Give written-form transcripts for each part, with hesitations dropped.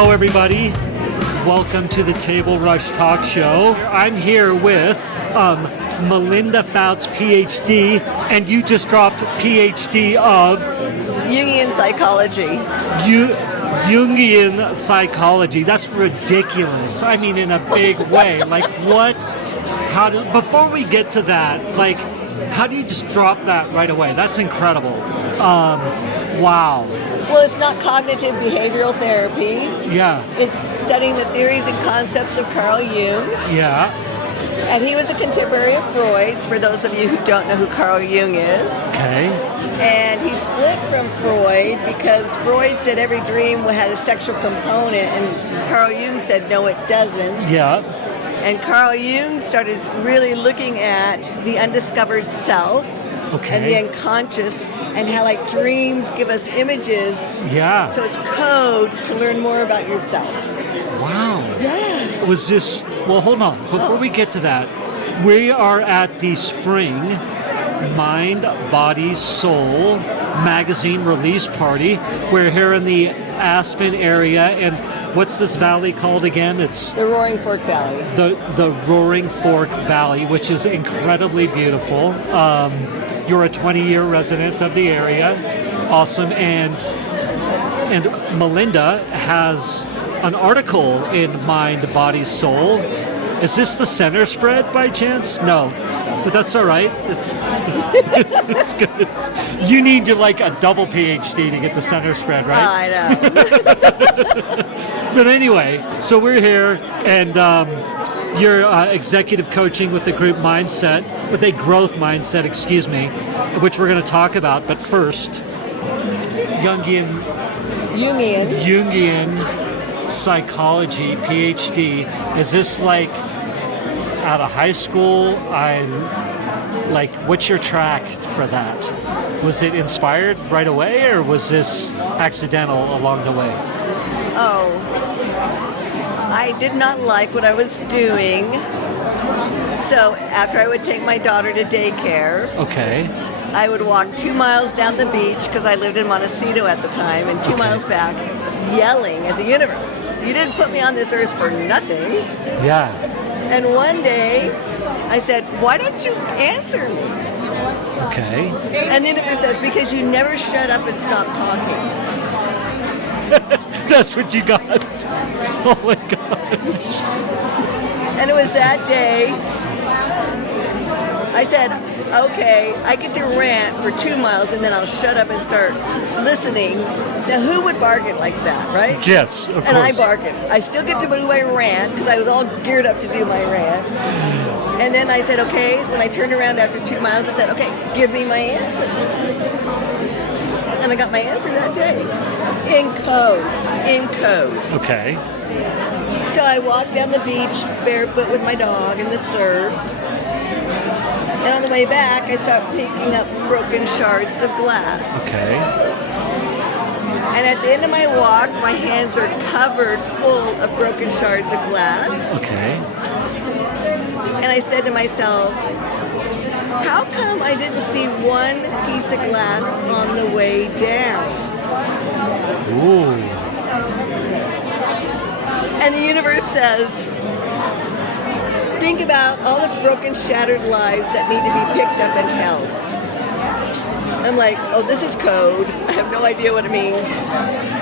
Hello, everybody. Welcome to the Table Rush Talk Show. I'm here with Melinda Fouts PhD, and you just dropped PhD of Jungian psychology. Jungian psychology. That's ridiculous. I mean, in a big way. Like, what? Before we get to that, like, how do you just drop that right away? That's incredible. Wow. Well, it's not cognitive behavioral therapy. Yeah. It's studying the theories and concepts of Carl Jung. Yeah. And he was a contemporary of Freud's, for those of you who don't know who Carl Jung is. Okay. And he split from Freud because Freud said every dream had a sexual component, and Carl Jung said, no, it doesn't. Yeah. And Carl Jung started really looking at the undiscovered self. Okay. And the unconscious, and how like dreams give us images. Yeah. So it's code to learn more about yourself. Wow. Yeah. Was this, well, hold on. Before we get to that, we are at the Spring Mind, Body, Soul magazine release party. We're here in the Aspen area, and what's this valley called again? It's the Roaring Fork Valley. The Roaring Fork Valley, which is incredibly beautiful. You're a 20-year resident of the area. Awesome. And Melinda has an article in Mind, Body, Soul. Is this the center spread by chance? No. But that's all right. It's good. You need to like a double PhD to get the center spread, right? I know. But anyway, so we're here, and you're executive coaching with a growth mindset, which we're going to talk about. But first, Jungian psychology, PhD. Is this like out of high school? What's your track for that? Was it inspired right away, or was this accidental along the way? Oh, I did not like what I was doing. So after I would take my daughter to daycare, Okay. I would walk 2 miles down the beach, because I lived in Montecito at the time, and 2 miles back, yelling at the universe. You didn't put me on this earth for nothing. Yeah. And one day, I said, why don't you answer me? Okay. And the universe says, because you never shut up and stop talking. That's what you got. Oh my gosh. And it was that day, I said, okay, I get to rant for 2 miles and then I'll shut up and start listening. Now, who would bargain like that, right? Yes, of course. And I bargained. I still get to do my rant because I was all geared up to do my rant. And then I said, okay, when I turned around after 2 miles, I said, okay, give me my answer. And I got my answer that day. In code. Okay. So I walked down the beach barefoot with my dog in the surf. And on the way back, I started picking up broken shards of glass. Okay. And at the end of my walk, my hands are covered full of broken shards of glass. Okay. And I said to myself, how come I didn't see one piece of glass on the way down? Ooh. And the universe says, think about all the broken, shattered lives that need to be picked up and held. I'm like, oh, this is code. I have no idea what it means.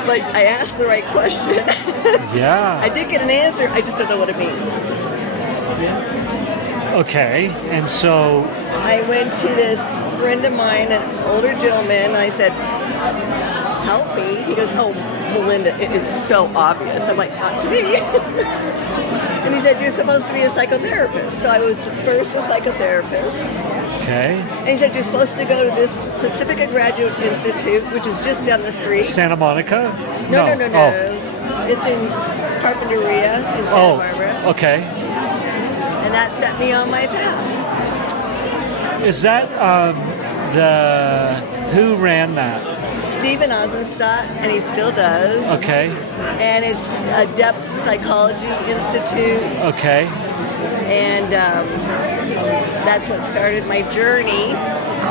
But I asked the right question. Yeah. I did get an answer. I just don't know what it means. Okay. And so I went to this friend of mine, an older gentleman, and I said, help me. He goes, oh, Melinda, it's so obvious. I'm like, not to me. And he said, you're supposed to be a psychotherapist. So I was first a psychotherapist. Okay. And he said, you're supposed to go to this Pacifica Graduate Institute, which is just down the street. Santa Monica? No. Oh. It's in Carpinteria in Santa Barbara. Okay. And that set me on my path. Is that who ran that? Stephen Ozenstadt, and he still does. Okay. And it's a depth psychology institute. Okay. And that's what started my journey.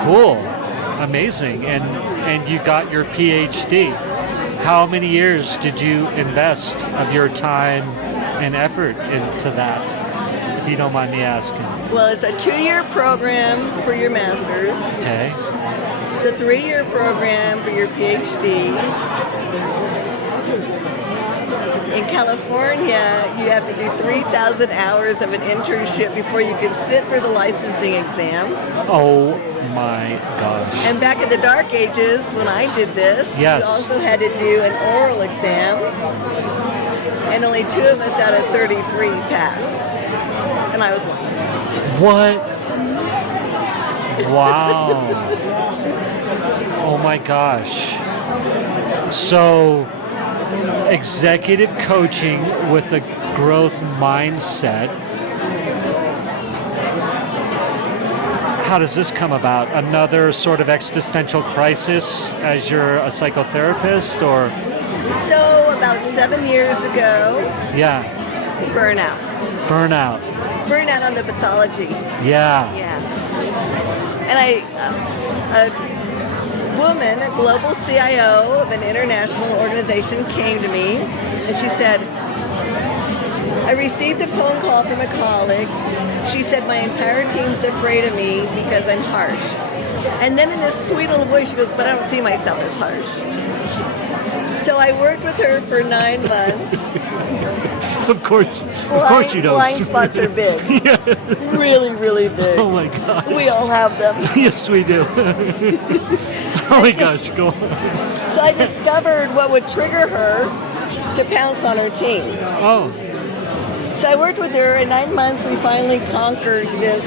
Cool. Amazing. And you got your PhD. How many years did you invest of your time and effort into that, if you don't mind me asking? Well, it's a 2-year program for your master's. Okay. It's a 3-year program for your PhD. In California, you have to do 3,000 hours of an internship before you can sit for the licensing exam. Oh my gosh. And back in the dark ages, when I did this, Yes. we also had to do an oral exam. And only 2 of us out of 33 passed. And I was one. What? Wow. Oh my gosh. So, executive coaching with a growth mindset. How does this come about? Another sort of existential crisis as you're a psychotherapist, or? So about 7 years ago, Yeah, burnout. burnout. Burnout on the pathology. Yeah. Yeah. And a woman, a global CIO of an international organization came to me and she said, I received a phone call from a colleague. She said, my entire team's afraid of me because I'm harsh. And then in this sweet little voice, she goes, but I don't see myself as harsh. So I worked with her for 9 months. Of course you don't. Blind spots are big. Yeah. Really, really big. Oh my gosh. We all have them. Yes, we do. Oh my gosh, go on. So I discovered what would trigger her to pounce on her team. Oh, So I worked with her. In 9 months, we finally conquered this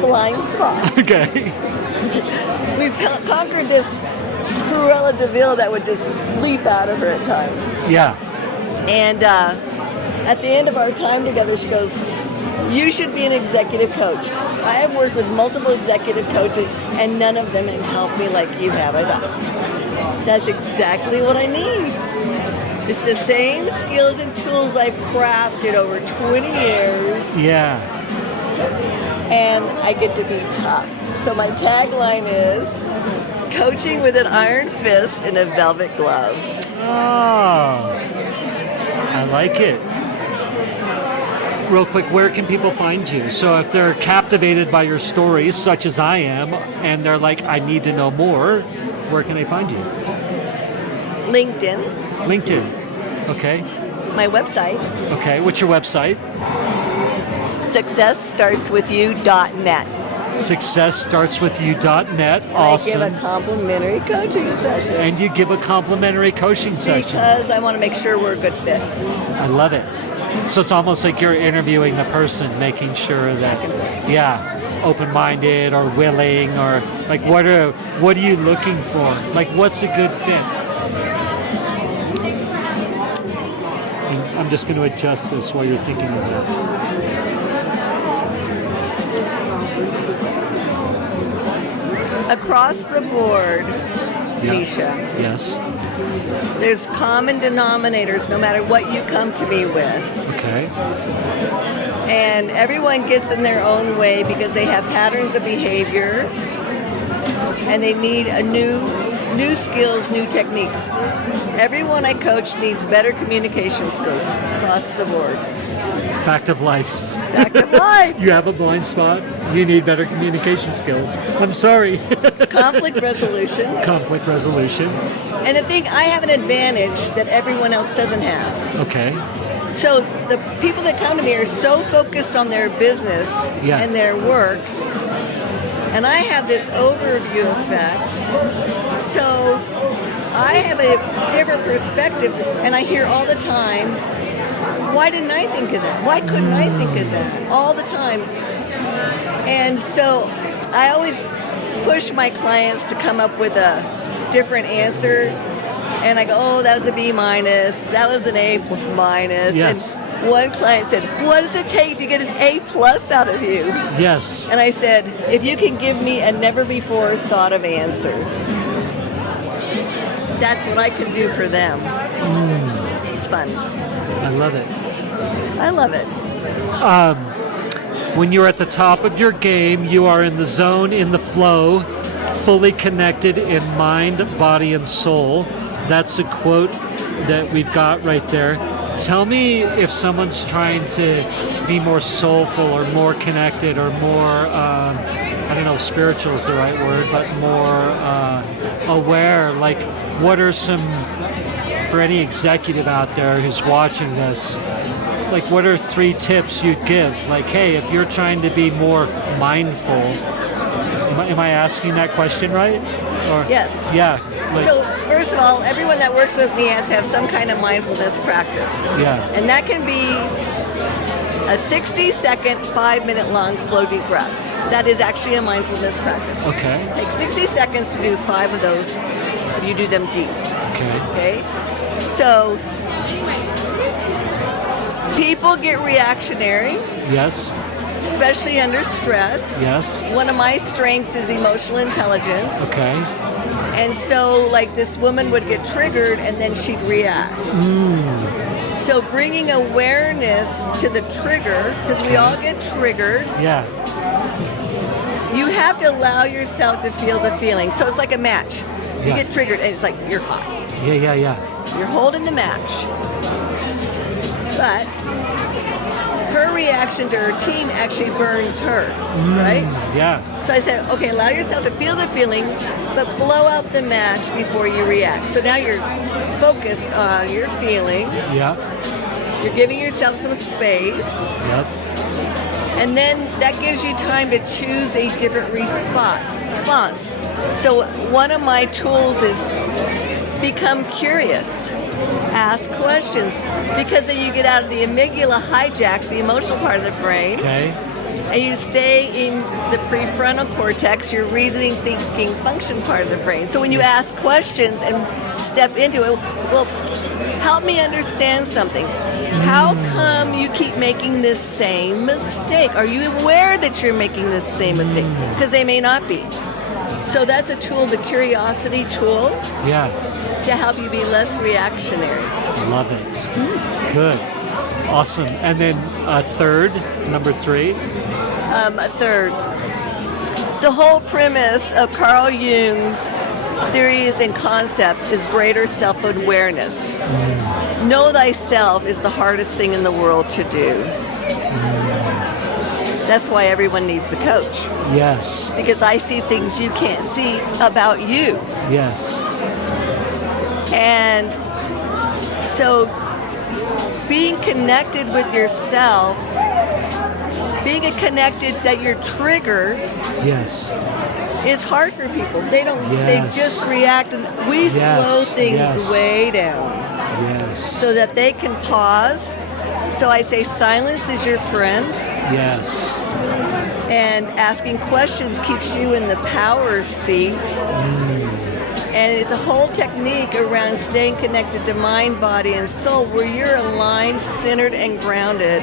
blind spot. okay. We conquered this Cruella de Vil that would just leap out of her at times. Yeah. And at the end of our time together, she goes, you should be an executive coach. I have worked with multiple executive coaches, and none of them have helped me like you have. I thought, that's exactly what I need. It's the same skills and tools I've crafted over 20 years, Yeah. and I get to be tough. So my tagline is, coaching with an iron fist and a velvet glove. Oh, I like it. Real quick, where can people find you? So if they're captivated by your stories, such as I am, and they're like, I need to know more, where can they find you? LinkedIn, LinkedIn. Okay. my website, Okay. What's your website? successstartswithyou.net. Successstartswithyou.net. I Awesome. give a complimentary coaching session. And you give a complimentary coaching session. Because I want to make sure we're a good fit. I love it. So it's almost like you're interviewing the person, making sure that, yeah, open-minded or willing, or like what are you looking for? Like what's a good fit? And I'm just going to adjust this while you're thinking of it. Across the board, Yeah. Misha, Yes. there's common denominators no matter what you come to me with. Okay. And everyone gets in their own way because they have patterns of behavior and they need a new skills, new techniques. Everyone I coach needs better communication skills across the board. Fact of life. Fact of life. You have a blind spot. You need better communication skills. I'm sorry. Conflict resolution. Conflict resolution. And the thing, I have an advantage that everyone else doesn't have. Okay. So the people that come to me are so focused on their business Yeah. and their work, and I have this overview effect. So I have a different perspective, and I hear all the time, why didn't I think of that? Why couldn't I think of that? All the time. And so I always push my clients to come up with a different answer. And I go, oh, that was a B minus. That was an A minus. Yes. And one client said, what does it take to get an A plus out of you? Yes. And I said, if you can give me a never before thought of answer, that's what I can do for them. It's fun. I love it. I love it. When you're at the top of your game, you are in the zone, in the flow, fully connected in mind, body, and soul. That's a quote that we've got right there. Tell me if someone's trying to be more soulful or more connected or more, I don't know if spiritual is the right word, but more aware. Like, what are some, for any executive out there who's watching this, like, what are 3 tips you'd give? Like, hey, if you're trying to be more mindful, am I asking that question right? Or, Yes. Yeah. Like, So first of all, everyone that works with me has to have some kind of mindfulness practice. yeah. And that can be a 60-second, 5-minute long slow deep breaths. That is actually a mindfulness practice. Okay. Take 60 seconds to do 5 of those if you do them deep. Okay. Okay? So people get reactionary, Yes. especially under stress. Yes. One of my strengths is emotional intelligence. Okay. And so, like, this woman would get triggered and then she'd react. So bringing awareness to the trigger, because we all get triggered, Yeah. you have to allow yourself to feel the feeling. So it's like a match. You Yeah. get triggered and it's like you're hot. Yeah. You're holding the match. But her reaction to her team actually burns her, right? Yeah. So I said, okay, allow yourself to feel the feeling, but blow out the match before you react. So now you're focused on your feeling. Yeah. You're giving yourself some space. Yep. And then that gives you time to choose a different response. So one of my tools is become curious. Ask questions. Because then you get out of the amygdala, hijack the emotional part of the brain, Okay. and you stay in the prefrontal cortex, your reasoning, thinking, function part of the brain. So when you ask questions and step into it, well, help me understand something. How come you keep making this same mistake? Are you aware that you're making this same mistake? Because they may not be. So that's a tool, the curiosity tool, Yeah. to help you be less reactionary. Love it. Good. Awesome. And then third, number 3. A third, the whole premise of Carl Jung's theories and concepts is greater self-awareness. Know thyself is the hardest thing in the world to do. That's why everyone needs a coach. Yes. Because I see things you can't see about you. Yes. And so being connected with yourself, being connected that you're triggered, Yes. is hard for people. They don't, Yes. they just react, and we slow things Yes. way down Yes. so that they can pause. So I say silence is your friend, Yes. and asking questions keeps you in the power seat. And it's a whole technique around staying connected to mind, body, and soul, where you're aligned, centered, and grounded,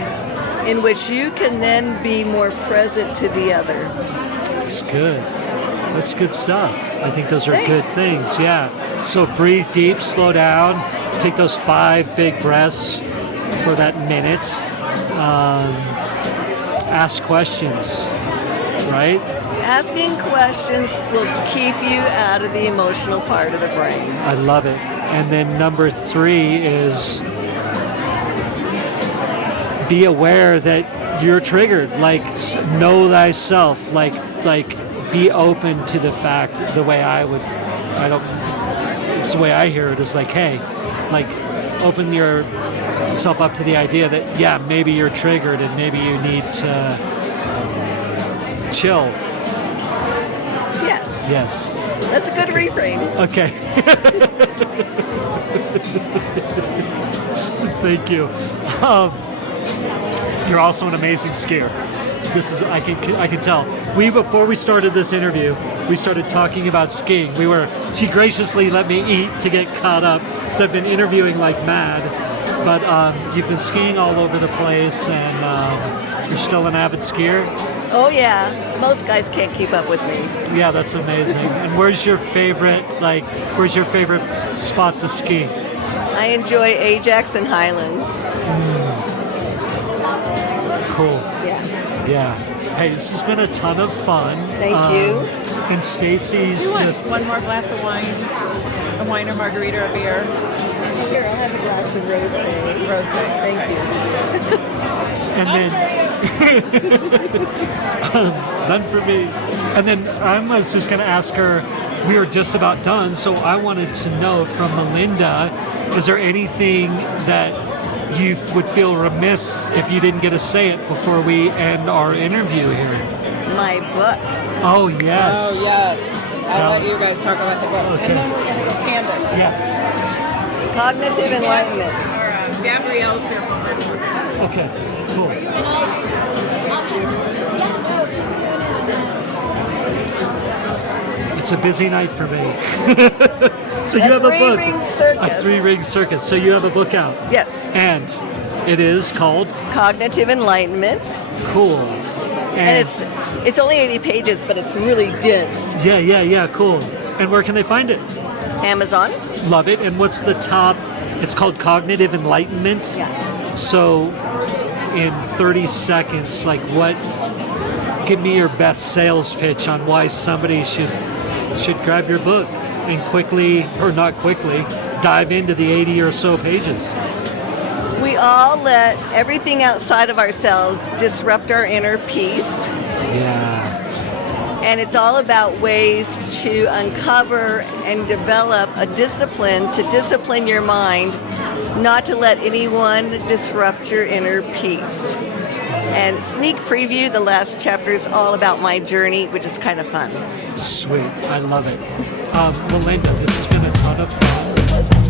in which you can then be more present to the other. That's good. That's good stuff. I think those are Thanks. good things. Yeah. So breathe deep, slow down, take those 5 big breaths for that minute. Ask questions, right? Asking questions will keep you out of the emotional part of the brain. I love it. And then number 3 is be aware that you're triggered. Like, know thyself. Like be open to the fact. It's the way I hear it is like, hey, like, open yourself up to the idea that, yeah, maybe you're triggered and maybe you need to chill. Yes, Yes. that's a good reframe. Okay. Thank you. You're also an amazing skier. This is I can tell. Before we started this interview, we started talking about skiing. She graciously let me eat to get caught up because I've been interviewing like mad. But you've been skiing all over the place, and you're still an avid skier. Oh yeah, most guys can't keep up with me. Yeah, that's amazing. And where's your favorite spot to ski? I enjoy Ajax and Highlands. Cool. Yeah. Yeah. Hey, this has been a ton of fun. Thank you. And Stacy's Do you want just one more glass of wine? A wine or margarita or beer? Sure, I'll have a glass of rosé. Rosé. Thank you. And then none for me. And then I was just going to ask her. We are just about done, so I wanted to know from Melinda: is there anything that you would feel remiss if you didn't get to say it before we end our interview here? My book. Oh yes. Oh, yes. Tell- I'll let you guys talk about the book. Okay. And then we're going to go Candace. Yes. Cognitive Enlightenment. Or Gabrielle's here from her. Okay. Cool. It's a busy night for me. So you have a book. Three-Ring Circus. A three-ring circus. So you have a book out. Yes. And it is called Cognitive Enlightenment. Cool. And it's only 80 pages, but it's really dense. Yeah, cool. And where can they find it? Amazon. Love it. And what's the top? It's called Cognitive Enlightenment. Yeah. So in 30 seconds, like give me your best sales pitch on why somebody should grab your book and quickly, or not quickly, dive into the 80 or so pages. We all let everything outside of ourselves disrupt our inner peace. Yeah. And it's all about ways to uncover and develop a discipline to discipline your mind, not to let anyone disrupt your inner peace. And sneak preview, the last chapter is all about my journey, which is kind of fun. Sweet. I love it. Melinda, this has been a ton of fun.